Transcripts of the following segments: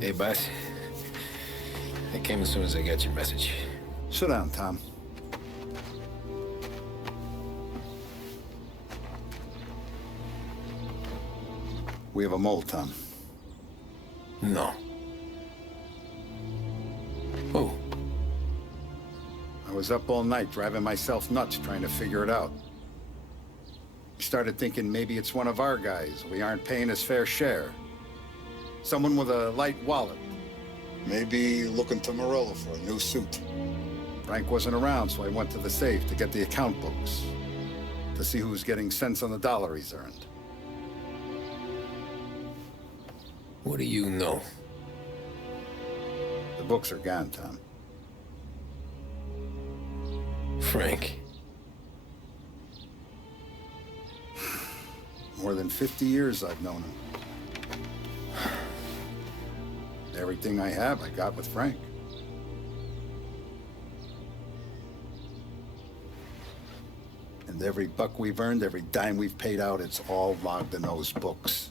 Hey, boss. I came as soon as I got your message. Sit down, Tom. We have a mole, Tom. No. Who? I was up all night driving myself nuts trying to figure it out. I started thinking maybe it's one of our guys. We aren't paying his fair share. Someone with a light wallet. Maybe looking to Morello for a new suit. Frank wasn't around, so I went to the safe to get the account books. To see who's getting cents on the dollar he's earned. What do you know? The books are gone, Tom. Frank. More than 50 years I've known him. Everything I have, I got with Frank. And every buck we've earned, every dime we've paid out, it's all logged in those books.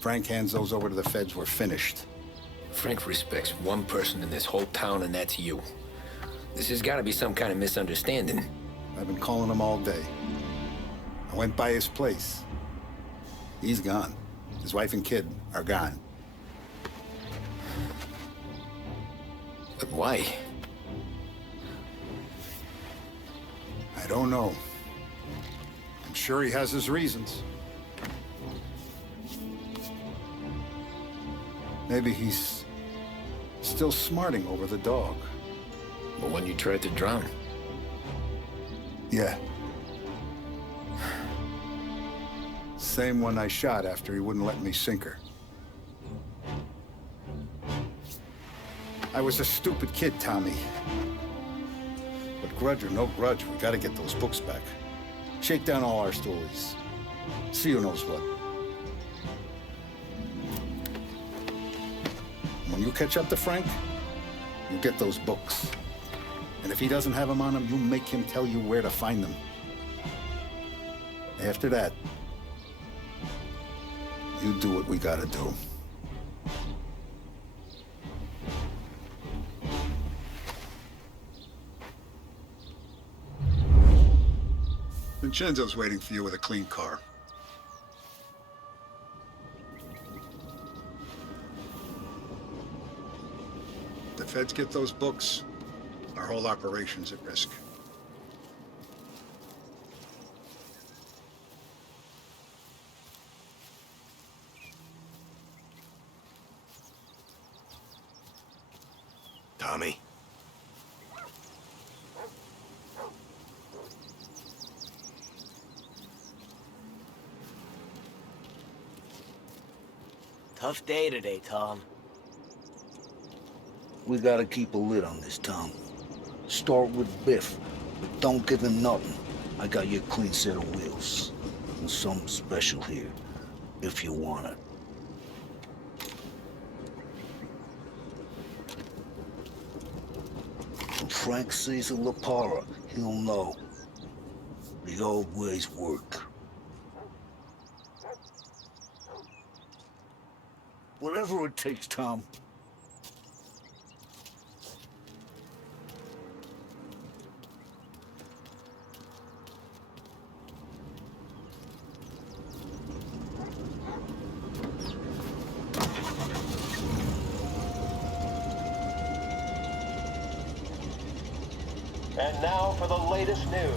Frank hands those over to the feds, we're finished. Frank respects one person in this whole town, and that's you. This has got to be some kind of misunderstanding. I've been calling him all day. I went by his place. He's gone. His wife and kid are gone. But why? I don't know. I'm sure he has his reasons. Maybe he's still smarting over the dog. The one you tried to drown? Yeah. Same one I shot after he wouldn't let me sink her. I was a stupid kid, Tommy. But grudge or no grudge, we gotta get those books back. Shake down all our stories. See who knows what. When you catch up to Frank, you get those books. And if he doesn't have them on him, you make him tell you where to find them. After that, you do what we gotta do. Vincenzo's waiting for you with a clean car. The feds get those books, our whole operation's at risk. Tommy? Tough day today, Tom. We gotta keep a lid on this town. Start with Biff, but don't give him nothing. I got you a clean set of wheels. And something special here, if you want it. When Frank sees a La Parra, he'll know. The old ways work. Whatever it takes, Tom. And now for the latest news.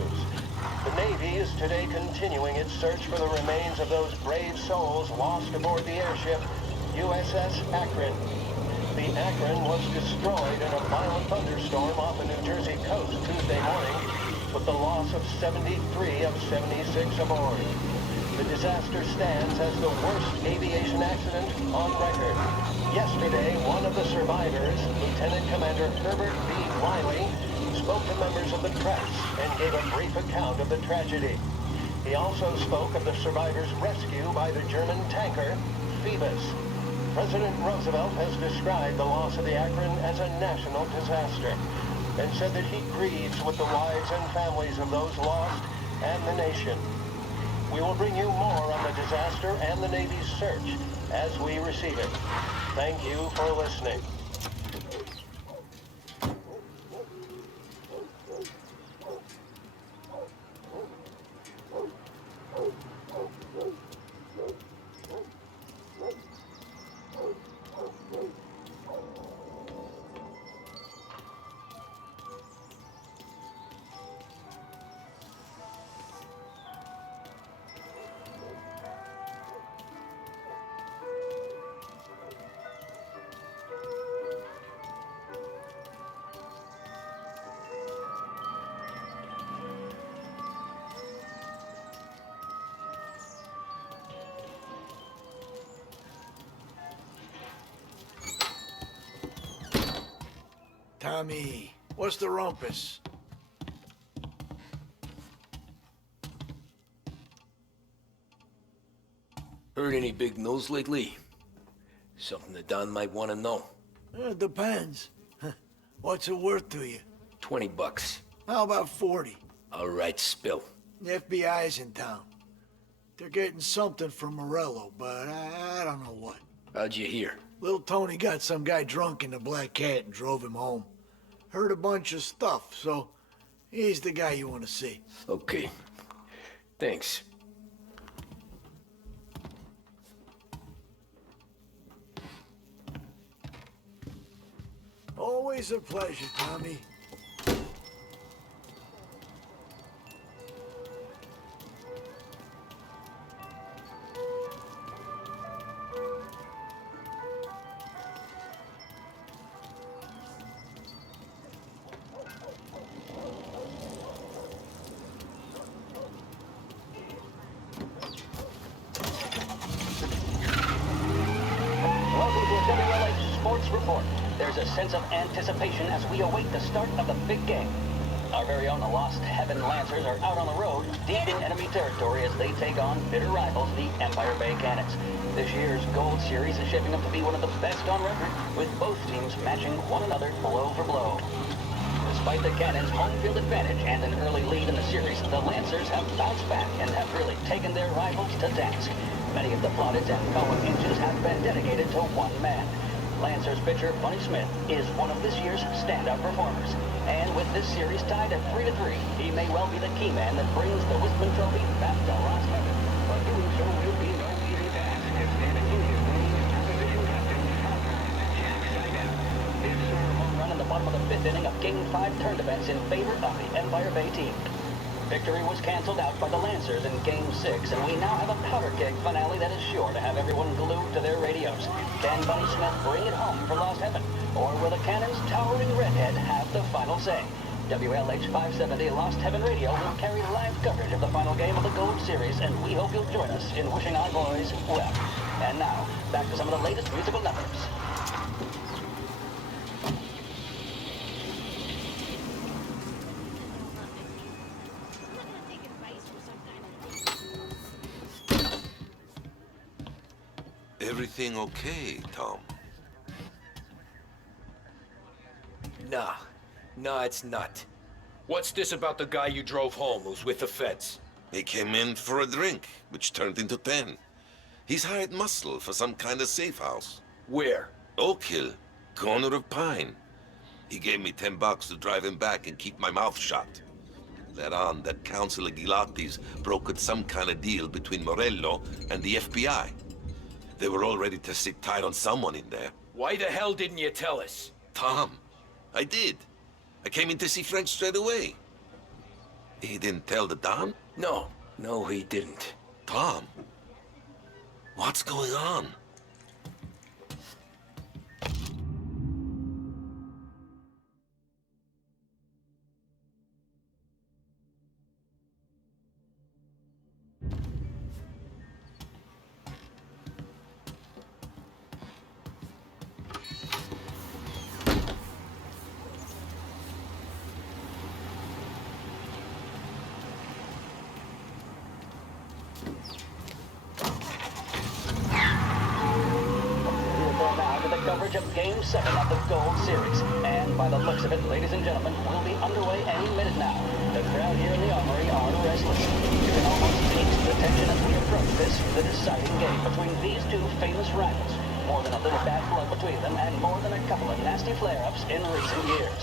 The Navy is today continuing its search for the remains of those brave souls lost aboard the airship USS Akron. The Akron was destroyed in a violent thunderstorm off the New Jersey coast Tuesday morning, with the loss of 73 of 76 aboard. The disaster stands as the worst aviation accident on record. Yesterday, one of the survivors, Lieutenant Commander Herbert B. Wiley, spoke to members of the press and gave a brief account of the tragedy. He also spoke of the survivors' rescue by the German tanker, Phoebus. President Roosevelt has described the loss of the Akron as a national disaster and said that he grieves with the wives and families of those lost and the nation. We will bring you more on the disaster and the Navy's search as we receive it. Thank you for listening. Tommy, what's the rumpus? Heard any big news lately? Something that Don might want to know. It depends. What's it worth to you? $20. How about 40? All right, spill. The FBI's in town. They're getting something from Morello, but I don't know what. How'd you hear? Little Tony got some guy drunk in the Black Cat and drove him home. Heard a bunch of stuff, so he's the guy you want to see. Okay. Thanks. Always a pleasure, Tommy. Welcome to a WLH Sports Report. There's a sense of anticipation as we await the start of the big game. Our very own Lost Heaven Lancers are out on the road, deep in enemy territory as they take on bitter rivals, the Empire Bay Cannons. This year's Gold Series is shaping up to be one of the best on record, with both teams matching one another blow for blow. Despite the Cannons' home field advantage and an early lead in the series, the Lancers have bounced back and have really taken their rivals to task. Many of the plaudits and column inches have been dedicated to one man. Lancers pitcher Bunny Smith is one of this year's standout performers. And with this series tied at 3-3, he may well be the key man that brings the Wispman Trophy back to Lost Heaven. But doing so will be no easy task, as David Hughes named opposition captain Jack Seidel. His solo home run in the bottom of the fifth inning of Game 5 turned events in favor of the Empire Bay team. Victory was canceled out by the Lancers in Game 6, and we now have a powder keg finale that is sure to have everyone glued to their radios. Can Bunny Smith bring it home for Lost Heaven? Or will the Cannon's towering redhead have the final say? WLH 570 Lost Heaven Radio will carry live coverage of the final game of the Gold Series, and we hope you'll join us in wishing our boys well. And now, back to some of the latest musical numbers. Everything okay, Tom? Nah, it's not. What's this about the guy you drove home who's with the feds? He came in for a drink, which turned into 10. He's hired muscle for some kind of safe house. Where? Oak Hill, corner of Pine. He gave me $10 to drive him back and keep my mouth shut. That on that Councilor Gilatti's brokered some kind of deal between Morello and the FBI. They were all ready to sit tight on someone in there. Why the hell didn't you tell us? Tom, I did. I came in to see French straight away. He didn't tell the Don? No, he didn't. Tom, what's going on? of Game 7 of the Gold Series. And by the looks of it, ladies and gentlemen, we'll be underway any minute now. The crowd here in the Armory are restless. You can almost taste the tension as we approach this, the deciding game between these two famous rivals. More than a little bad blood between them, and more than a couple of nasty flare-ups in recent years.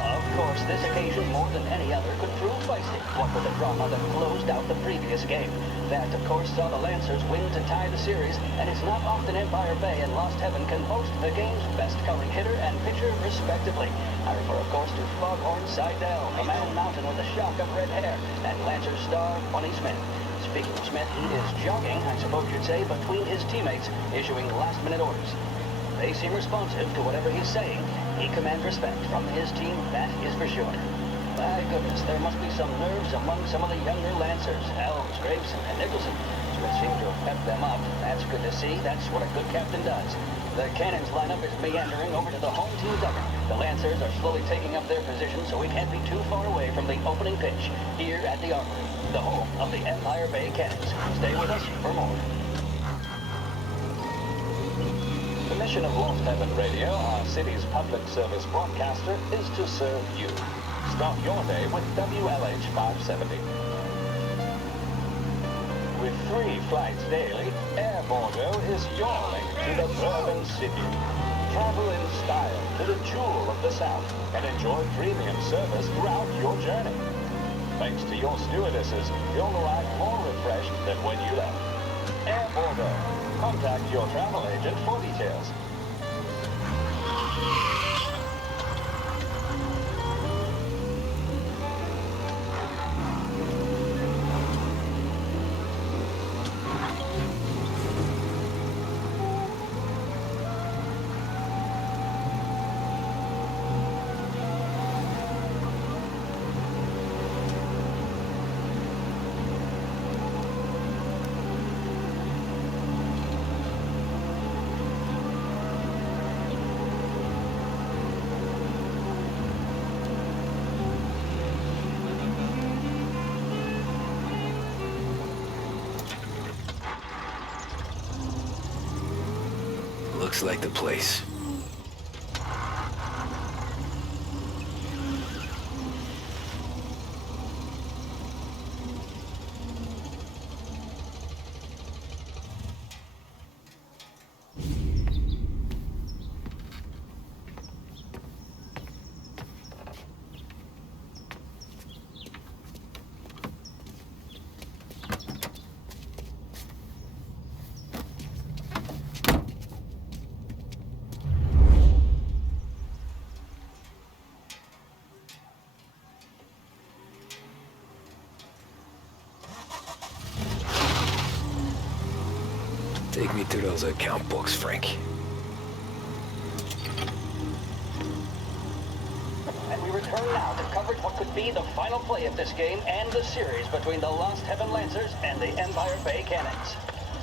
Of course, this occasion, more than any other, could prove feisty, what with the drama that closed out the previous game. That, of course, saw the Lancers win to tie the series, and it's not often Empire Bay and Lost Heaven can boast the game's best coloring hitter and pitcher, respectively. I refer, of course, to Foghorn Seidel, a man mountain with a shock of red hair, and Lancers star Bunny Smith. Speaking of Smith, he is jogging, I suppose you'd say, between his teammates, issuing last-minute orders. They seem responsive to whatever he's saying. He commands respect from his team, that is for sure. My goodness, there must be some nerves among some of the younger Lancers, Elms, Grapes, and Nicholson. Smith seems to have pepped them up. That's good to see. That's what a good captain does. The Cannons lineup is meandering over to the home team dugout. The Lancers are slowly taking up their position, so we can't be too far away from the opening pitch here at the Armory, the home of the Empire Bay Cannons. Stay with us for more. The mission of Lost Heaven Radio, our city's public service broadcaster, is to serve you. Start your day with WLH 570. With 3 flights daily, Air Bordeaux is your link to the Bourbon City. Travel in style to the jewel of the South and enjoy premium service throughout your journey. Thanks to your stewardesses, you'll arrive more refreshed than when you left. Air Bordeaux. Contact your travel agent for details. Looks like the place. Take me to those account books, Frank. And we return now to coverage what could be the final play of this game and the series between the Lost Heaven Lancers and the Empire Bay Cannons.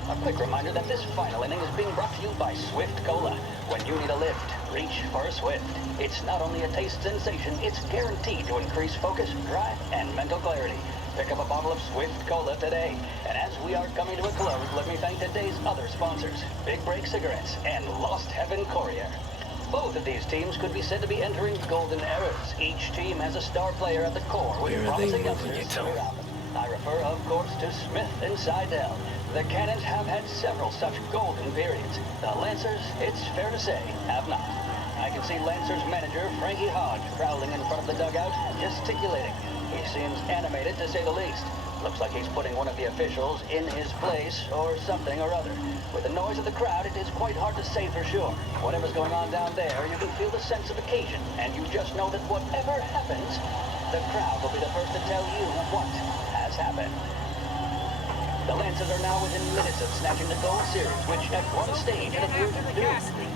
A quick reminder that this final inning is being brought to you by Swift Cola. When you need a lift, reach for a Swift. It's not only a taste sensation, it's guaranteed to increase focus, drive, and mental clarity. Pick up a bottle of Swift Cola today. And as we are coming to a close, let me thank today's other sponsors, Big Break Cigarettes and Lost Heaven Courier. Both of these teams could be said to be entering golden eras. Each team has a star player at the core with Where are they promising moving youngsters you to? around them. I refer, of course, to Smith and Seidel. The Cannons have had several such golden periods. The Lancers, it's fair to say, have not. I can see Lancers manager Frankie Hodge prowling in front of the dugout, gesticulating. He seems animated, to say the least. Looks like he's putting one of the officials in his place, or something or other. With the noise of the crowd, it is quite hard to say for sure. Whatever's going on down there, you can feel the sense of occasion, and you just know that whatever happens, the crowd will be the first to tell you what has happened. The Lancers are now within minutes of snatching the Gold Series, which at one stage it appeared to do,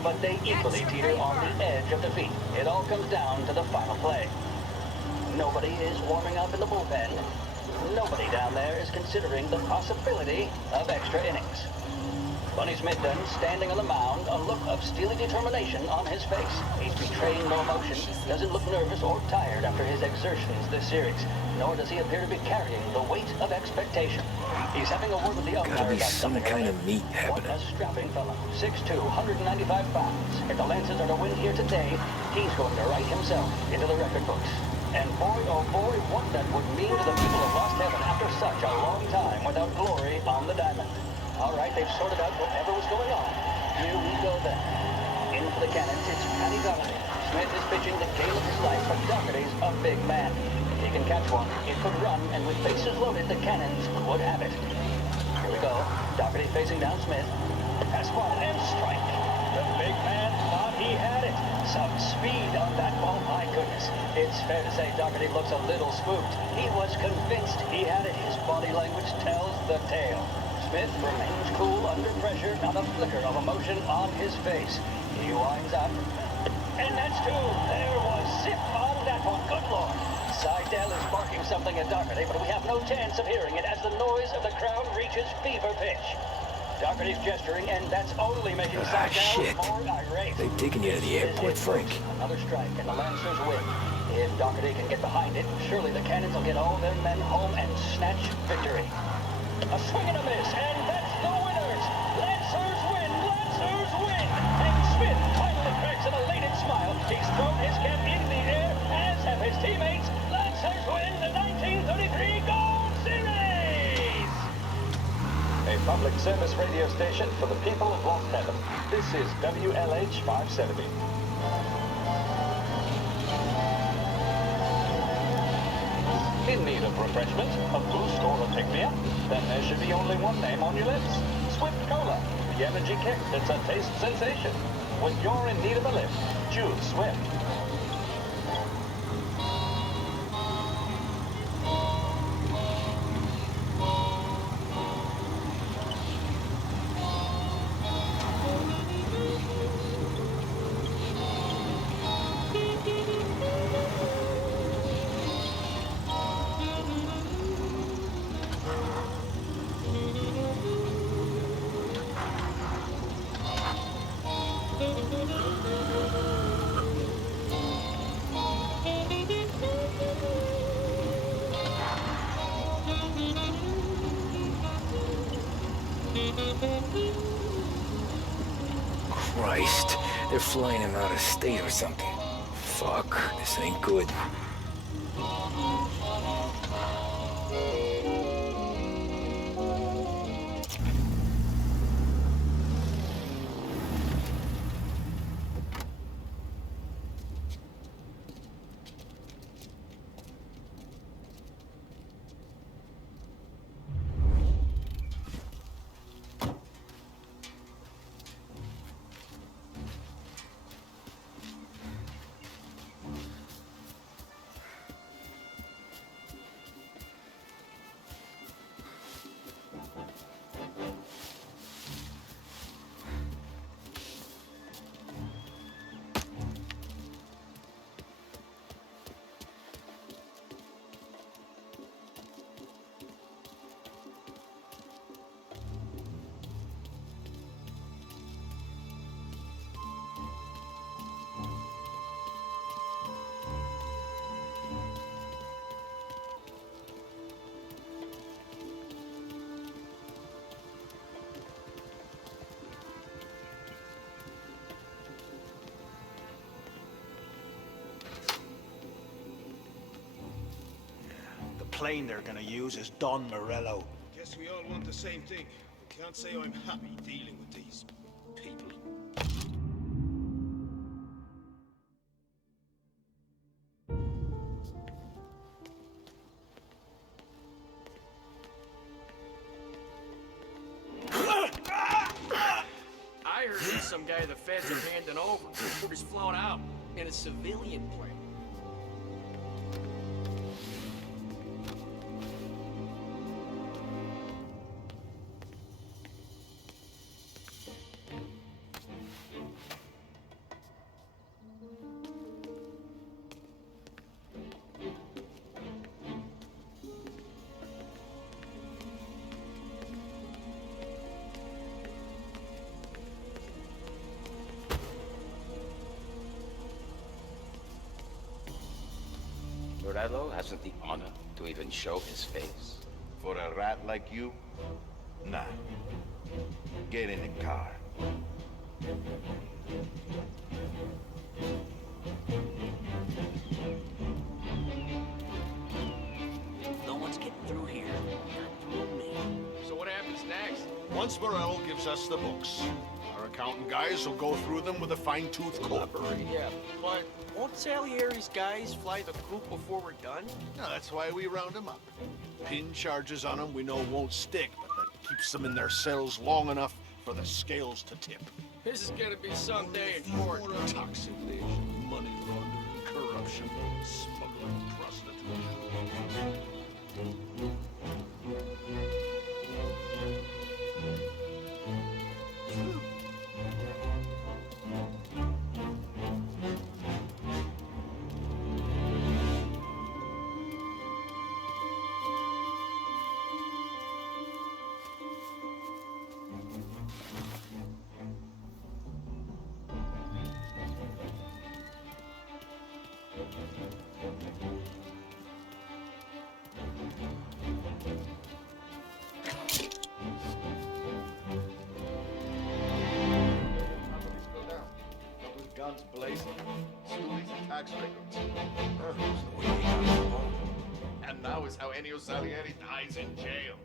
but they equally teeter on the edge of defeat. It all comes down to the final play. Nobody is warming up in the bullpen. Nobody down there is considering the possibility of extra innings. Bunny Smith then, standing on the mound, a look of steely determination on his face. He's betraying no emotion, doesn't look nervous or tired after his exertions this series, nor does he appear to be carrying the weight of expectation. He's having a word with the umpire Gotta be about some something kind earlier. of meat What happening. a strapping fellow. 6'2", 195 pounds. If the Lancers are to win here today, he's going to write himself into the record books. And boy, oh boy, what that would mean to the people of Lost Heaven after such a long time without glory on the diamond. All right, they've sorted out whatever was going on. Here we go then. In for the Cannons, it's Paddy Doherty. Smith is pitching the game of his life, but Doherty's a big man. If he can catch one, it could run, and with bases loaded, the Cannons could have it. Here we go. Doherty facing down Smith. Fastball and strike. The big man thought he had it. Some speed on that ball, my goodness. It's fair to say Doherty looks a little spooked. He was convinced he had it. His body language tells the tale. Smith remains cool under pressure, not a flicker of emotion on his face. He winds up. And that's two. There was zip on that one. Good Lord. Seidel is barking something at Doherty, but we have no chance of hearing it as the noise of the crowd reaches fever pitch. Doherty's gesturing, and that's only making Seidel shit. more irate. They've taken you to the airport, Frank. Another strike, and the Lancers win. If Doherty can get behind it, surely the Cannons will get all their men home and snatch victory. A swing and a miss, and that's the winners! Lancers win! Lancers win! And Smith finally cracks an elated smile. He's thrown his cap in the air, as have his teammates. Lancers win the 1933 Gold Series! A public service radio station for the people of Lost Heaven. This is WLH 570. In need of refreshment, a boost or a pick-me-up? Then there should be only one name on your lips. Swift Cola, the energy kick that's a taste sensation. When you're in need of a lift, choose Swift. Christ, they're flying him out of state or something. Fuck, this ain't good. The plane they're gonna use is Don Morello. Guess we all want the same thing. Can't say I'm happy dealing with these people. I heard there's some guy the feds are handing over. He's flown out in a civilian plane. Morello hasn't the honor to even show his face. For a rat like you? Nah. Get in the car. No one's getting through here. Not through me. So what happens next? Once Morello gives us the books, our accountant guys will go through them with a fine-tooth comb. Yeah, but won't Salieri's guys fly the coop before we're done? No, that's why we round them up. Pin charges on them we know won't stick, but that keeps them in their cells long enough for the scales to tip. This is gonna be some day in court. Tax evasion, money laundering, corruption, smuggling, prostitution. Guns blazing, stoolies and tax records. And now is how Ennio Salieri dies in jail.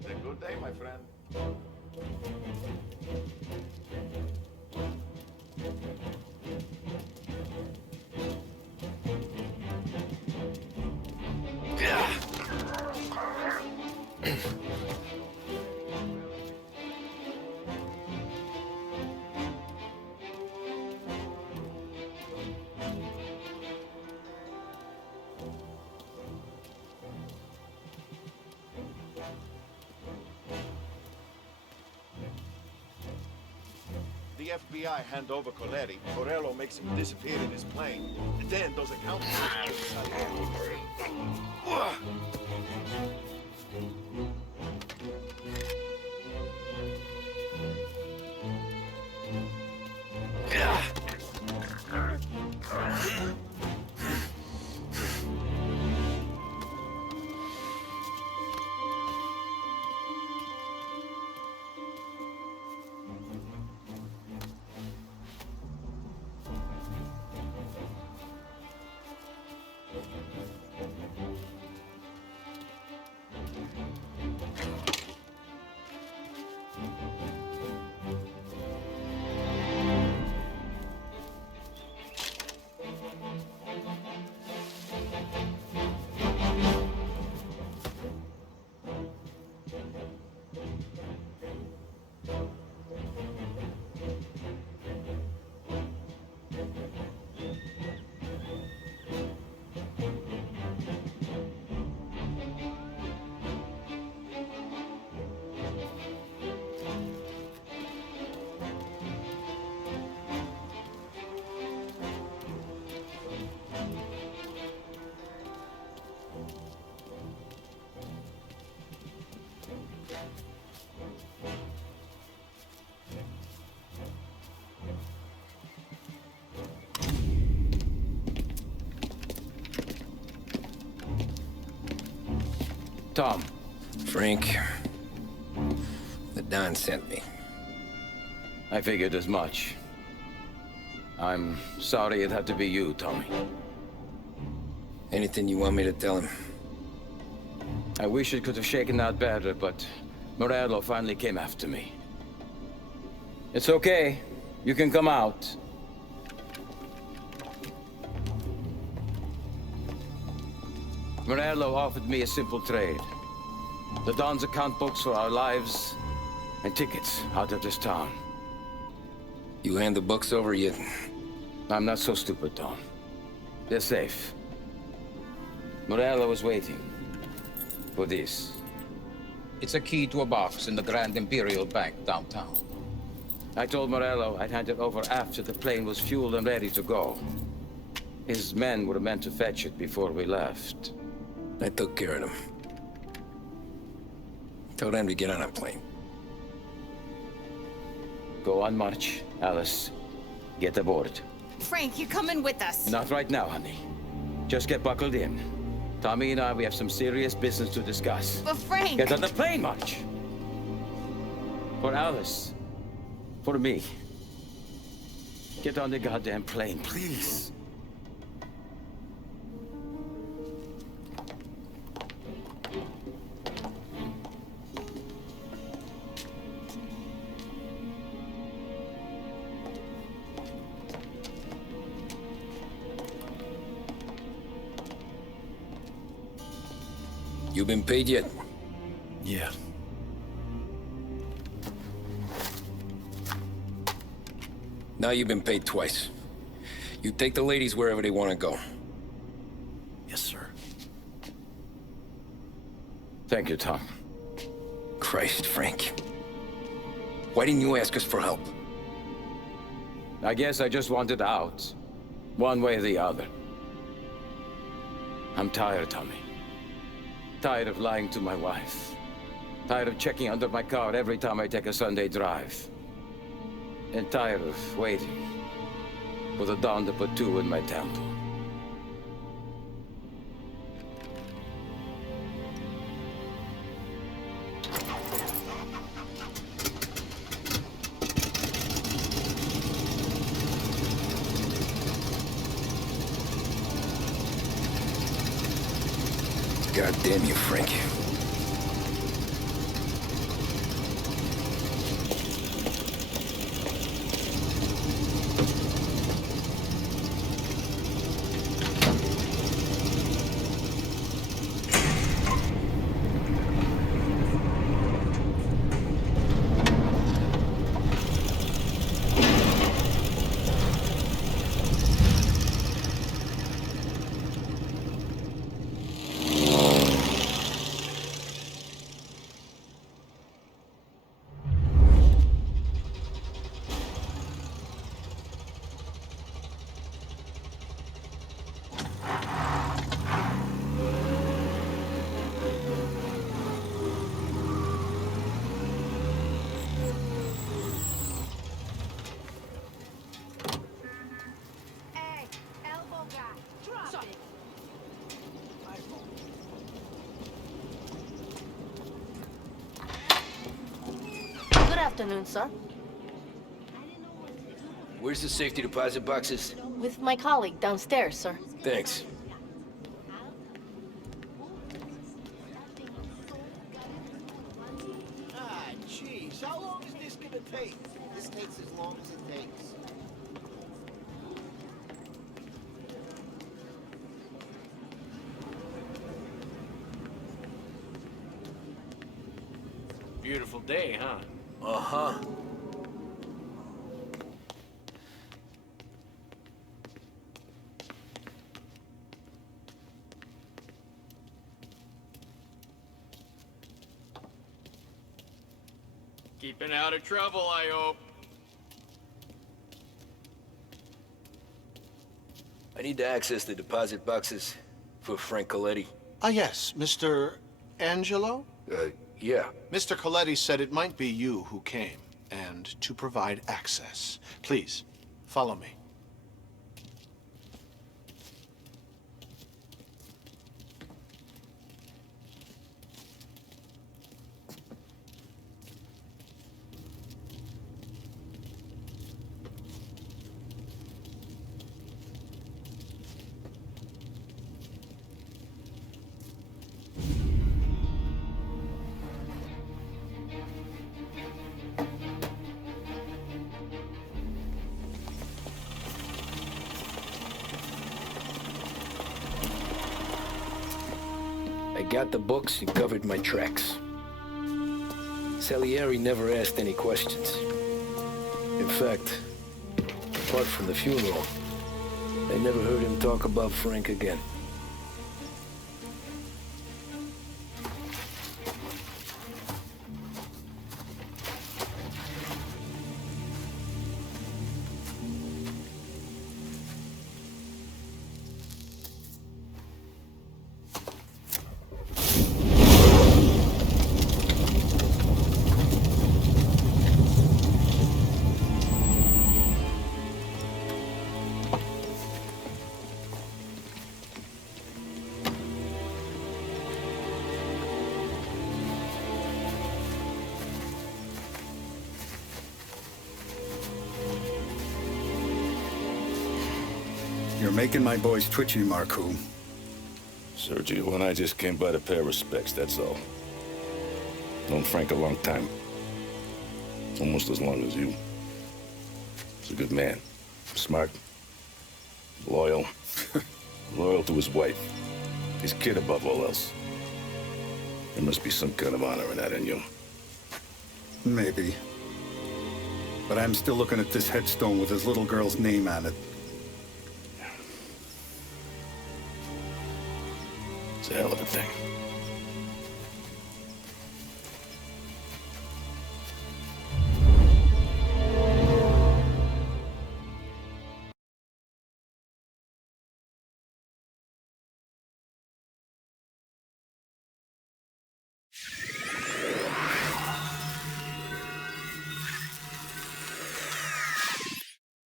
It's a good day, my friend. The FBI hand over Coletti. Morello makes him disappear in his plane. And then those accountants... Tom. Frank, the Don sent me. I figured as much. I'm sorry it had to be you, Tommy. Anything you want me to tell him? I wish it could have shaken out better, but Morello finally came after me. It's okay. You can come out. Morello offered me a simple trade. The Don's account books for our lives and tickets out of this town. You hand the books over yet? I'm not so stupid, Don. They're safe. Morello is waiting for this. It's a key to a box in the Grand Imperial Bank downtown. I told Morello I'd hand it over after the plane was fueled and ready to go. His men were meant to fetch it before we left. I took care of them. Told them to get on a plane. Go on, March. Alice, get aboard. Frank, you're coming with us. Not right now, honey. Just get buckled in. Tommy and I, we have some serious business to discuss. But Frank! Get on the plane, March! For Alice. For me. Get on the goddamn plane, please. You been paid yet? Yeah. Now you've been paid twice. You take the ladies wherever they want to go. Yes, sir. Thank you, Tom. Christ, Frank. Why didn't you ask us for help? I guess I just wanted out. One way or the other. I'm tired, Tommy. Tired of lying to my wife. Tired of checking under my car every time I take a Sunday drive. And tired of waiting for the dawn to put two in my temple. God damn you, Frank. Good afternoon, sir. Where's the safety deposit boxes? With my colleague downstairs, sir. Thanks. Ah, jeez. How long is this gonna take? This takes as long as it takes. Beautiful day, huh? Uh-huh. Keeping out of trouble, I hope. I need to access the deposit boxes for Frank Coletti. Ah, yes, Mr. Angelo? Yeah. Mr. Coletti said it might be you who came, and to provide access. Please, follow me. I got the books and covered my tracks. Salieri never asked any questions. In fact, apart from the funeral, I never heard him talk about Frank again. making my boys twitchy, Marku. Sergio and I just came by to pay our respects, that's all. Known Frank a long time. Almost as long as you. He's a good man. Smart. Loyal. Loyal to his wife. His kid above all else. There must be some kind of honor in that in you. Maybe. But I'm still looking at this headstone with his little girl's name on it. It's a hell of a thing.